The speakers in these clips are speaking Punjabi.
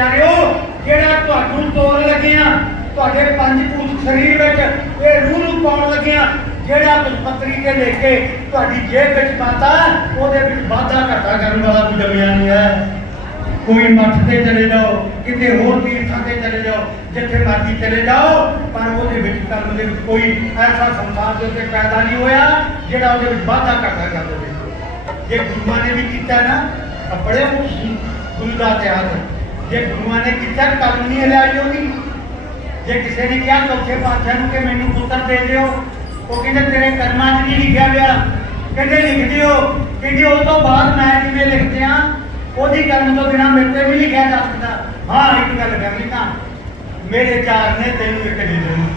ਪਿਆਰਿਓ ਜਿਹੜਾ ਤੁਹਾਨੂੰ ਤੋੜ ਲੱਗਿਆ ਤੁਹਾਡੇ ਪੰਜ ਪੂਤ ਸਰੀਰ ਵਿੱਚ ਇਹ ਰੂਹ ਨੂੰ ਪਾਉਣ ਲੱਗਿਆ ਜਿਹੜਾ ਪਤਰੀ ਤੇ ਲੈ ਕੇ ਤੁਹਾਡੀ ਜੇਬ ਵਿੱਚ ਪਾਤਾ, ਉਹਦੇ ਵਿੱਚ ਵਾਧਾ ਘਾਟਾ ਕਰਨ ਵਾਲਾ ਕੋਈ ਜਮਿਆ ਨਹੀਂ ਹੈ। ਕੋਈ ਮੱਠ ਤੇ ਚਲੇ ਜਾਓ, ਕਿਤੇ ਹੋਰ ਤੀਰਥਾਂ ਤੇ ਚਲੇ ਜਾਓ, ਜਿੱਥੇ ਮਰਜ਼ੀ ਚਲੇ ਜਾਓ, ਪਰ ਉਹਦੇ ਵਿੱਚ ਕਰਮ ਦੇ ਵਿੱਚ ਕੋਈ ਐਸਾ ਸੰਸਾਰ ਦੇ ਉੱਤੇ ਪੈਦਾ ਨਹੀਂ ਹੋਇਆ, ਜਿਹੜਾ ਉਹਦੇ ਵਿੱਚ ਵਾਧਾ ਘਾਟਾ ਕਰ ਦੇਵੇ। ਜੇ ਗੁਰੂਆਂ ਵੀ ਕੀਤਾ ਨਾ ਕੱਪੜੇ ਨੂੰ ਗੁਰੂ ਦਾ ਤਿਆਰ ਹੈ। ਜੇ ਗੁਰੂਆਂ ਨੇ ਕੀਤਾ ਕੰਮ ਨਹੀਂ ਲਿਆ ਜੇ ਕਿਸੇ ਨੇ ਕਿਹਾ, ਚੌਥੇ ਪਾਤਸ਼ਾਹ ਨੂੰ ਕਿ ਮੈਨੂੰ ਪੁੱਤਰ ਦੇ ਦਿਓ। ਉਹ ਕਹਿੰਦੇ, ਤੇਰੇ ਕਰਮਾਂ 'ਚ ਨਹੀਂ ਲਿਖਿਆ ਗਿਆ। ਕਹਿੰਦੇ ਲਿਖ ਦਿਓ ਕਹਿੰਦੇ, ਉਹ ਤੋਂ ਬਾਅਦ ਮੈਂ ਜਿਵੇਂ ਲਿਖਦੇ ਆ? ਉਹਦੀ ਕਰਮ ਤੋਂ ਬਿਨਾ ਮੇਰੇ ਤੇ ਵੀ ਲਿਖਿਆ ਜਾ ਸਕਦਾ। ਹਾਂ, ਇੱਕ ਗੱਲ ਕਰ ਲਿਖਾਂ ਮੇਰੇ ਚਾਰ ਨੇ ਤੈਨੂੰ ਇੱਕ ਦੇ ਦੇਣੀ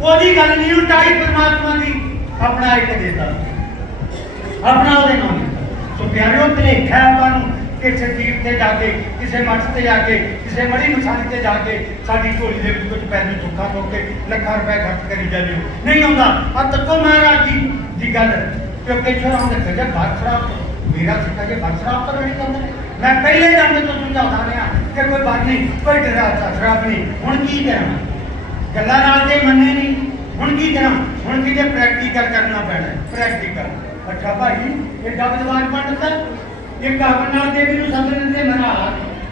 ਉਹਦੀ ਗੱਲ ਨਹੀਂ ਉਟਾਈ ਪਰਮਾਤਮਾ ਦੀ। ਆਪਣਾ ਇੱਕ ਦੇਤਾ। ਆਪਣਾ ਉਹਦੇ ਨਾਮ ਸੋ ਪਿਆਰਿਓ, ਭਲੇਖਾ ਹੈ ਆਪਾਂ ਨੂੰ। ਕਿਸੇ ਸਰੀਰ ਤੇ ਜਾ ਕੇ, ਕਿਸੇ ਮੱਠ ਤੇ ਜਾ ਕੇ, ਕਿਸੇ ਮੜੀ ਮਸਾਨੀ ਤੇ ਜਾ ਕੇ ਸਾਡੀ ਝੋਲੀ ਦੇ ਕੁਝ ਪੈਸੇ ਚੁੱਕਾ ਚੁੱਕ ਕੇ ਲੱਖਾਂ ਰੁਪਏ ਖਰਚ ਕਰੀ ਜਾਂਦੇ ਹੋ। ਨਹੀਂ ਆਉਂਦਾ। ਆ ਤੱਕੋ ਮਹਾਰਾਜ ਜੀ ਦੀ ਗੱਲ। ਕਿਉਂਕਿ ਜੋ ਹਮ ਨੇ ਕਿਹਾ ਮੇਰਾ ਸਿੱਕਾ ਜੇ ਬਾਤ ਖਰਾਬ ਨਹੀਂ ਕਰਦਾ ਮੈਂ ਪਹਿਲੇ ਜਾਂਦੇ ਤੋਂ ਸਮਝਾਉਂਦਾ ਰਿਹਾ ਕਿ ਕੋਈ ਬਾਤ ਨਹੀਂ, ਕੋਈ ਡਰਾ ਖਰਾਬ ਨਹੀਂ। ਹੁਣ ਕੀ ਕਰਾਂ? ਗੱਲਾਂ ਨਾਲ ਤੇ ਮੰਨੇ ਨਹੀਂ। ਹੁਣ ਕੀ ਕਰਾਂ? ਹੁਣ ਕਿਤੇ ਪ੍ਰੈਕਟੀਕਲ ਕਰਨਾ ਪੈਣਾ ਪ੍ਰੈਕਟੀਕਲ ਅੱਛਾ ਭਾਈ, ਇਹ ਡੱਬ ਜਵਾਨ ਪੰਡਤ ਇਹ ਕਾਬਰ ਦੇਵੀ ਨੂੰ ਸੱਦ ਲੈਂਦੇ ਮਨਾ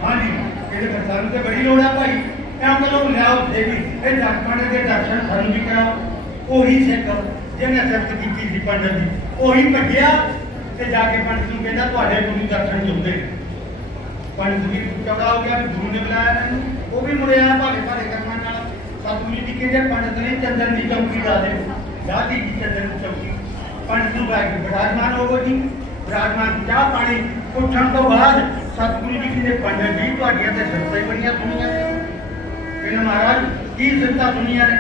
ਹਾਂਜੀ, ਇਹਦੇ ਫਿਰ ਤੇ ਬੜੀ ਲੋੜ ਆ ਭਾਈ। ਕਿਉਂ ਕਰੋ ਲਿਆਓ ਦੇਵੀ ਇਹ ਡੱਬ ਦੇ ਦਰਸ਼ਨ ਸਾਨੂੰ ਵੀ ਕਰਾਓ। ਉਹੀ ਸਿੱਖ ਜਿਹਨੇ ਸਿੱਖ ਕੀਤੀ ਸੀ ਪੰਡਤ ਦੀ ਉਹੀ ਭੱਜਿਆ ਤੇ ਜਾ ਕੇ ਪੰਡਤ ਨੂੰ ਕਹਿੰਦਾ, ਤੁਹਾਡੇ ਗੁਰੂ ਦਰਸ਼ਨ ਜੁੰਦੇ ਪੰਡਤ ਵੀ ਚੌੜਾ ਹੋ ਗਿਆ ਵੀ ਗੁਰੂ ਨੇ ਬੁਲਾਇਆ ਮੈਨੂੰ ਉਹ ਵੀ ਮੁੜਿਆ ਭਾਲੇ ਭਾਲੇ ਕਰਮਾਂ ਨਾਲ। ਸਤਿਗੁਰੂ ਜੀ ਕਹਿੰਦੇ ਪੰਡਤ ਨੇ ਚੰਦਨ ਦੀ ਚੌਕੀ ਲਾ ਦੇ ਦਾਦੀ ਦੀ ਚੰਦਨ ਦੀ ਚੌਕੀ। ਪੰਡਤ ਨੂੰ ਬੈਠ ਕੇ ਬਿਰਾਜਮਾਨ ਹੋਵੋ ਜੀ। ਬਿਰਾਜਮਾਨ ਚਾਹ ਪਾਣੀ, ਉੱਠਣ ਤੋਂ ਬਾਅਦ ਸਤਿਗੁਰੂ ਜੀ ਕਹਿੰਦੇ ਪੰਡਤ ਜੀ ਤੁਹਾਡੀਆਂ ਤੇ ਸਿਫਤਾਂ ਹੀ ਬੜੀਆਂ ਦੁਨੀਆ ਕਹਿੰਦੇ ਮਹਾਰਾਜ, ਕੀ ਸਿਫਤਾਂ ਦੁਨੀਆ ਨੇ?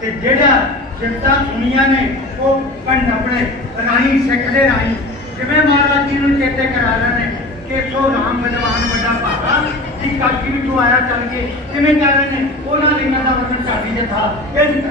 ਤੇ ਜਿਹੜਾ ਸਿਫਤਾਂ ਦੁਨੀਆ ਨੇ, ਉਹ ਪੰਡ ਆਪਣੇ ਰਾਹੀਂ, ਸਿੱਖ ਦੇ ਰਾਹੀਂ, ਜਿਵੇਂ ਮਹਾਰਾਜ ਜੀ ਨੂੰ ਚੇਤੇ ਕਰਾ ਰਹੇ ਨੇ ਕਿ ਸੋ ਰਾਮ ਵਿਦਵਾਨ ਵੱਡਾ ਭਾਗਾ ਜੀ ਕਾਕੀ ਵਿੱਚੋਂ ਆਇਆ ਚੱਲ ਕੇ, ਕਿਵੇਂ ਕਹਿ ਰਹੇ ਨੇ? ਉਹਨਾਂ ਲਿੰਗਾਂ ਦਾ ਵਰਣਨ ਝਾੜੀ ਦੇ ਇਹ ਨਹੀਂ